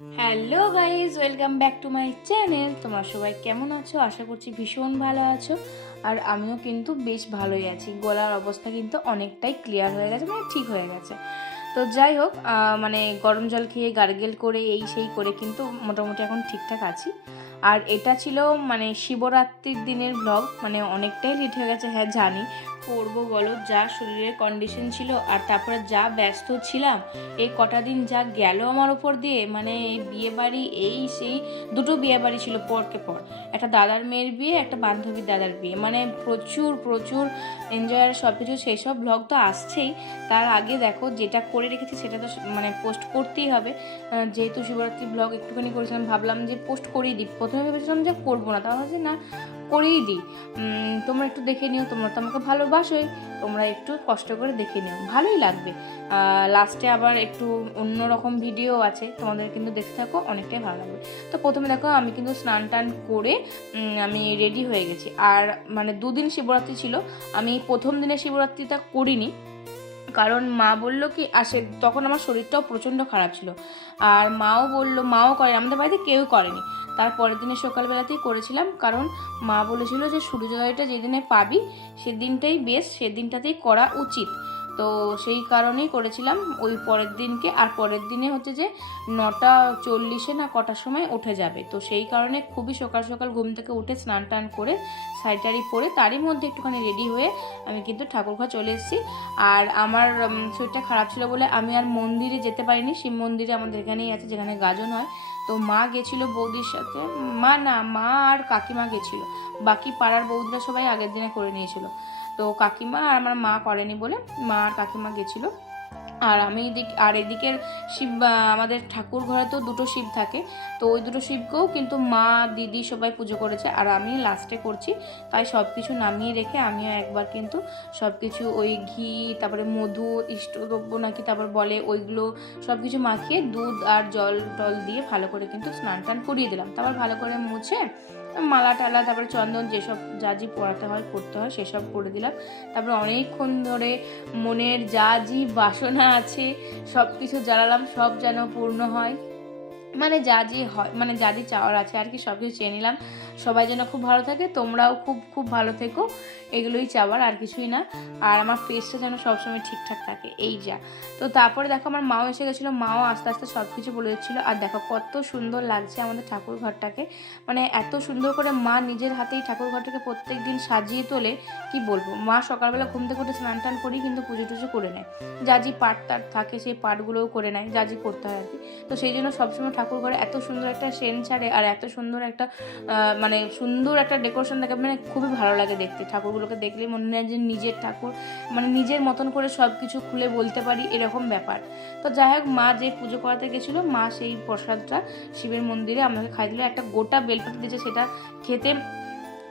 Hello guys welcome back to my channel. তোমার সবাই কেমন আছো? আশা করছি ভীষণ ভালো আছো। আর আমিও কিন্তু বেশ ভালোই আছি। গলার অবস্থা কিন্তু অনেকটাই ক্লিয়ার হয়ে গেছে মানে ঠিক হয়ে গেছে। তো যাই হোক মানে গরম জল খেয়ে গার্গেল করে এই সেই করে কিন্তু মোটামুটি এখন ঠিকঠাক আছি। আর এটা ছিল মানে শিবরাত্রির দিনের ব্লগ মানে অনেকটাই লেট হয়ে গেছে হ্যাঁ জানি। করব বলো, যা শরীরের কন্ডিশন ছিল আর তারপরে যা ব্যস্ত ছিলাম, এই কটা দিন যা গেল আমার ওপর দিয়ে মানে বিয়ে বাড়ি, এই সেই দুটো বিয়ে বাড়ি ছিল পরকে পর। একটা দাদার মেয়ের বিয়ে, একটা বান্ধবীর দাদার বিয়ে। মানে প্রচুর প্রচুর এনজয়ার সব কিছু সেই সব ব্লগ তো আসছেই। তার আগে দেখো, যেটা করে রেখেছি সেটা তো মানে পোস্ট করতেই হবে। যেহেতু শিবরাত্রি ব্লগ একটুখানি করেছিলাম, ভাবলাম যে পোস্ট করেই দিই। প্রথমে ভেবেছিলাম যে করব না তাহলে যে না, করেই দিই। তোমরা একটু দেখে নিও, তোমরা তো আমাকে ভালোবাসোই, তোমরা একটু কষ্ট করে দেখে নিও, ভালোই লাগবে। লাস্টে আবার একটু অন্যরকম ভিডিও আছে, তোমাদের কিন্তু দেখতে থাকো, অনেকটাই ভালো লাগবে। তো প্রথমে দেখো, আমি কিন্তু স্নান টান করে আমি রেডি হয়ে গেছি। আর মানে দুদিন শিবরাত্রি ছিল, আমি প্রথম দিনে শিবরাত্রিটা করিনি, কারণ মা বলল কি, আসে, তখন আমার শরীরটাও প্রচণ্ড খারাপ ছিল। আর মাও বলল, মাও করে আমাদের বাড়িতে কেউ করেনি। তার পরের দিনে সকালবেলাতেই করেছিলাম, কারণ মা বলেছিল যে সূর্যোদয়টা যেদিনে পাবি সেদিনটাই বেশ, সেদিনটাতেই করা উচিত। তো সেই কারণেই করেছিলাম, ওই পরের দিনকে। আর পরের দিনে হচ্ছে যে নটা চল্লিশে না কটার সময় উঠে যাবে। তো সেই কারণে খুবই সকাল সকাল ঘুম থেকে উঠে স্নান টান করে শাড়ি টাড়ি পরে তারই মধ্যে একটুখানি রেডি হয়ে আমি কিন্তু ঠাকুরঘর চলে এসেছি। আর আমার শরীরটা খারাপ ছিল বলে আমি আর মন্দিরে যেতে পারিনি। শিব মন্দিরে আমাদের এখানেই আছে, যেখানে গাজন হয়। তো মা গেছিল বৌদির সাথে। মা না, মা আর কাকিমা গেছিল। বাকি পাড়ার বৌদিরা সবাই আগের দিনে করে নিয়েছিল। তো কাকিমা আর আমার মা করেনি বলে মা আর কাকিমা গেছিল। আর আমি এদিক আর এদিকের শিব আমাদের ঠাকুর ঘরে তো দুটো শিব থাকে। তো ওই দুটো শিবকেও কিন্তু মা, দিদি সবাই পুজো করেছে। আর আমি লাস্টে করছি, তাই সব কিছু নামিয়ে রেখে আমিও একবার কিন্তু সব কিছু ওই ঘি, তারপরে মধু, ইষ্টদ্রব্য নাকি তারপর বলে ওইগুলো সব কিছু মাখিয়ে দুধ আর জল টল দিয়ে ভালো করে কিন্তু স্নান টান করিয়ে দিলাম। তারপর ভালো করে মুছে মালা টালা তারপরে চন্দন যেসব যা যে পড়াতে হয় করতে হয়, সেসব করে দিলাম। তারপরে অনেকক্ষণ ধরে মনের যা যে বাসনা আছে সব কিছু জ্বালালাম, সব যেন পূর্ণ হয়। মানে যা যে হয় মানে যা যে চাওয়ার আছে আর কি সব কিছু চেয়ে নিলাম। সবাই যেন খুব ভালো থাকে, তোমরাও খুব খুব ভালো থেকো। এগুলোই চাওয়ার, আর কিছুই না। আর আমার পেজটা যেন সবসময় ঠিকঠাক থাকে, এই যা। তো তারপরে দেখো আমার মাও এসে গেছিল, মাও আস্তে আস্তে সব কিছু বলে দিচ্ছিল। আর দেখো কত সুন্দর লাগছে আমাদের ঠাকুর ঘরটাকে। মানে এত সুন্দর করে মা নিজের হাতেই ঠাকুর ঘরটাকে প্রত্যেক দিন সাজিয়ে তোলে, কি বলব? মা সকালবেলা ঘুম থেকে উঠে স্নান টান করেই কিন্তু পুজো টুজো করে নেয়। যা যে পাট তার থাকে, সেই পাটগুলোও করে নেয়, যা যে করতে হয় আর কি। তো সেই জন্য সবসময় ঠাকুর ঘরে এত সুন্দর একটা সেন ছাড়ে আর এত সুন্দর একটা মানে সুন্দর একটা ডেকোরেশন দেখে মানে খুবই ভালো লাগে দেখতে। ঠাকুরগুলোকে দেখলে মনে হয় যে নিজের ঠাকুর মানে নিজের মতন করে সব কিছু খুলে বলতে পারি এরকম ব্যাপার। তো যাই হোক, মা যে পুজো করাতে গেছিল, মা সেই প্রসাদটা শিবের মন্দিরে আমাকে খাই দিল। একটা গোটা বেলপাতা দিয়েছে সেটা খেতে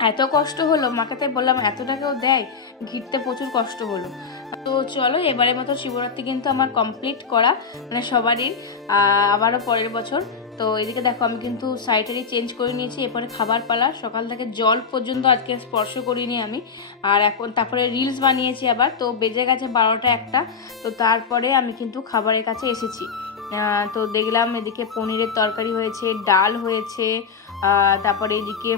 এত কষ্ট হলো, মাকে তাই বললাম এতটা কেউ দেয়, ঘিরতে প্রচুর কষ্ট হলো। তো চলো, এবারের মতো শিবরাত্রি কিন্তু আমার কমপ্লিট করা মানে সবারই আবারও পরের বছর। তো এদিকে দেখো, আমি কিন্তু সাইটারি চেঞ্জ করে নিয়েছি, এরপরে খাবার পালা, সকাল থেকে জল পর্যন্ত আজকে স্পর্শ করিনি আমি। আর এখন তারপরে রিলস বানিয়েছি আবার, তো বেজে গেছে বারোটা একটা, তো তারপরে আমি কিন্তু খাবারের কাছে এসেছি। তো দেখলাম এদিকে পনিরের তরকারি হয়েছে, ডাল হয়েছে তারপরে এদিকে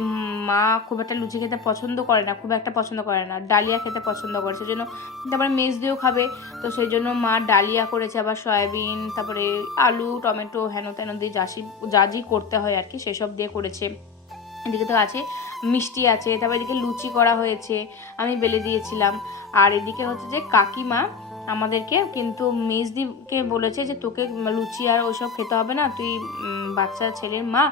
মা খুব একটা লুচি খেতে পছন্দ করে না, খুব একটা পছন্দ করে না, ডালিয়া খেতে পছন্দ করে। সেজন্য তারপরে মেজ দিয়েও খাবে। তো সেই জন্য মা ডালিয়া করেছে, আবার সয়াবিন, তারপরে আলু, টমেটো, হেন তেন দিয়ে যাসি যা জি করতে হয় আর কি, সেসব দিয়ে করেছে। এদিকে তো আছে, মিষ্টি আছে, তারপর এদিকে লুচি করা হয়েছে, আমি বেলে দিয়েছিলাম। আর এদিকে হচ্ছে যে কাকিমা আমাদেরকে, কিন্তু মেজদিকে বলেছে যে তোকে লুচি আর ওসব খেতে হবে না, তুই বাচ্চা ছেলের মা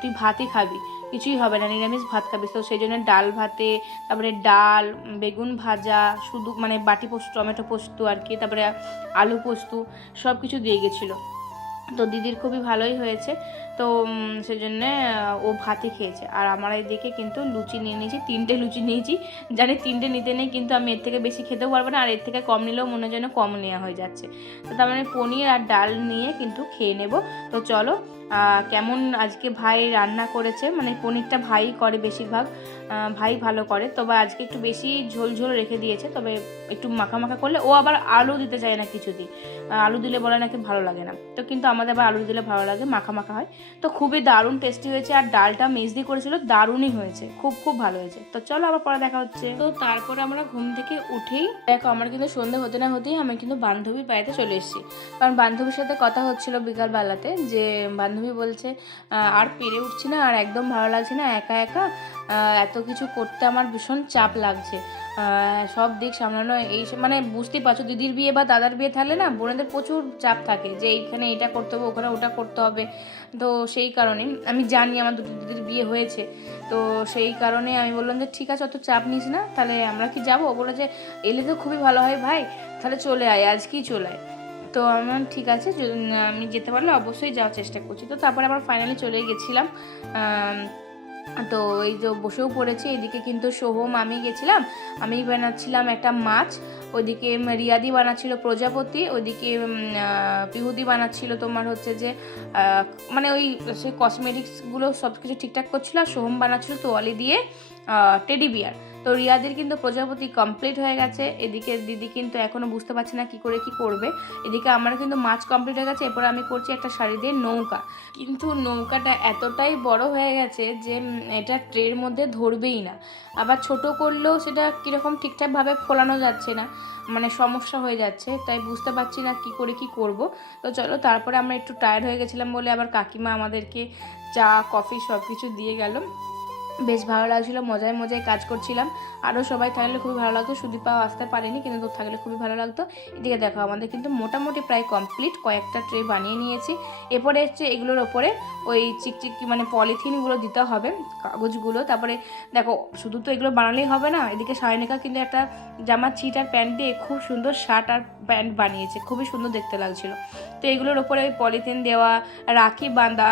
তুই ভাতই খাবি। কিছুই হবে না, নিরামিষ ভাত খাবি। তো সেই জন্য ডাল ভাতে, তারপরে ডাল, বেগুন ভাজা, শুধু মানে বাটি পোস্ত, টমেটো পোস্ত আর কি, তারপরে আলু পোস্ত সব কিছু দিয়ে গেছিল। তো দিদির খুবই ভালোই হয়েছে। তো সেজন্য ও ভাতই খেয়েছে। আর আমার এদিকে কিন্তু লুচি নিয়ে নিয়েছি, তিনটে লুচি নিয়েছি। জানি তিনটে নিতে নেই, কিন্তু আমি এর থেকে বেশি খেতেও পারব না, আর এর থেকে কম নিলেও মনে হয় যেন কম নেওয়া হয়ে যাচ্ছে। তো তার মানে পনির আর ডাল নিয়ে কিন্তু খেয়ে নেব। তো চলো কেমন আজকে ভাই রান্না করেছে? মানে পনিরটা ভাই করে বেশিরভাগ ভাই ভালো করে। তবে আজকে একটু বেশি ঝোল ঝোল রেখে দিয়েছে, তবে একটু মাখা মাখা করলে ও আবার আলু দিতে চায় না কিছুতেই। আলু দিলে বলে নাকি ভালো লাগে না। তো কিন্তু আমাদের আবার আলু দিলে ভালো লাগে, মাখা মাখা হয়। তো খুবই দারুণ টেস্টি হয়েছে আর ডালটা মেজদি করেছিল, দারুণই হয়েছে। খুব খুব ভালো হয়েছে। তো চলো আবার পরে দেখা হচ্ছে। তো তারপর আমরা ঘুম থেকে উঠেই, দেখো আমার কিন্তু সন্ধে হতে না হতেই আমি কিন্তু বান্ধবীর বাড়িতে চলে এসেছি। কারণ বান্ধবীর সাথে কথা হচ্ছিল বিকালবেলাতে যে, বান্ধবী বলছে আর পেরে উঠছি না, আর একদম ভালো লাগছে না, একা একা এত কিছু করতে আমার ভীষণ চাপ লাগছে। সব দিক সামলানো, এই মানে বুঝতেই পারছ, দিদির বিয়ে বা দাদার বিয়ে থাকলে না বোনেদের প্রচুর চাপ থাকে যে এইখানে এটা করতে হবে, ওখানে ওটা করতে হবে। তো সেই কারণে আমি জানি আমার দুটো দিদির বিয়ে হয়েছে। তো সেই কারণে আমি বললাম যে, ঠিক আছে, অত চাপ নিস না, তাহলে আমরা কি যাব? বলে যে, এলে তো খুবই ভালো হয় ভাই, তাহলে চলে আয়, আজকেই চলে আয়। তো আমি বললাম, ঠিক আছে আমি যেতে পারলে অবশ্যই যাওয়ার চেষ্টা করছি। তো তারপরে আবার ফাইনালি চলে গেছিলাম তো এই যে বসেও পড়েছি এদিকে কিন্তু সোহম আমি গেছিলাম। আমি বানাচ্ছিলাম একটা মাছ ওইদিকে রিয়াদি বানাচ্ছিল প্রজাপতি ওইদিকে পিহুদি বানাচ্ছিল তোমার হচ্ছে যে মানে ওই সেই কসমেটিক্সগুলো সব কিছু ঠিকঠাক করছিল আর সোহম বানাচ্ছিল তোয়ালি দিয়ে টেডি বিয়ার তো রিয়াদের কিন্তু প্রজাপতি কমপ্লিট হয়ে গেছে। এদিকে দিদি কিন্তু এখনও বুঝতে পারছে না কি করে কি করবে। এদিকে আমার কিন্তু মাছ কমপ্লিট হয়ে গেছে, এরপর আমি করছি একটা শাড়ি দিয়ে নৌকা। কিন্তু নৌকাটা এতটাই বড় হয়ে গেছে যে এটা ট্রের মধ্যে ধরবেই না। আবার ছোট করলেও সেটা কীরকম ঠিকঠাকভাবে ফোলানো যাচ্ছে না মানে সমস্যা হয়ে যাচ্ছে। তাই বুঝতে পারছি না কি করে কি করব। তো চলো, তারপরে আমরা একটু টায়ার্ড হয়ে গেছিলাম বলে আবার কাকিমা আমাদেরকে চা, কফি সব কিছু দিয়ে গেল। বেশ ভালো লাগছিল, মজায় মজায় কাজ করছিলাম। আরও সবাই থাকলে খুবই ভালো লাগতো সুদীপাও আসতে পারেনি, কিন্তু থাকলে খুবই ভালো লাগতো। এদিকে দেখো, আমাদের কিন্তু মোটামুটি প্রায় কমপ্লিট কয়েকটা ট্রে বানিয়ে নিয়েছি। এরপরে হচ্ছে এগুলোর ওপরে ওই চিকচিকি মানে পলিথিনগুলো দিতে হবে, কাগজগুলো। তারপরে দেখো, শুধু তো এগুলো বানালেই হবে না, এদিকে সায়নিকা কিন্তু একটা জামা ছিট আর প্যান্ট দিয়ে খুব সুন্দর শার্ট আর প্যান্ট বানিয়েছে, খুবই সুন্দর দেখতে লাগছিল। তো এগুলোর ওপরে ওই পলিথিন দেওয়া, রাখি বাঁধা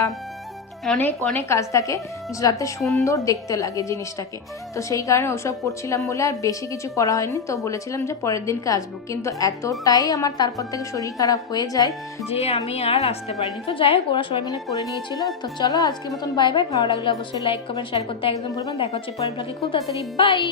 অনেক অনেক কাজ থাকে যাতে সুন্দর দেখতে লাগে জিনিসটাকে। তো সেই কারণে ওসব করছিলাম বলে আর বেশি কিছু করা হয়নি। তো বলেছিলাম যে পরের দিনকে আসব। কিন্তু এতটাই আমার তারপর থেকে শরীর খারাপ হয়ে যায় যে আমি আর আসতে পারিনি। তো যাই হোক, ওরা সবাই মিলে করে নিয়েছিল। তো চলো আজকের মতন বাই বাই ভালো লাগলে অবশ্যই লাইক কমেন্ট শেয়ার করতে একদম ভুলবেন দেখা হচ্ছে পরের ব্লগে খুব তাড়াতাড়ি বাই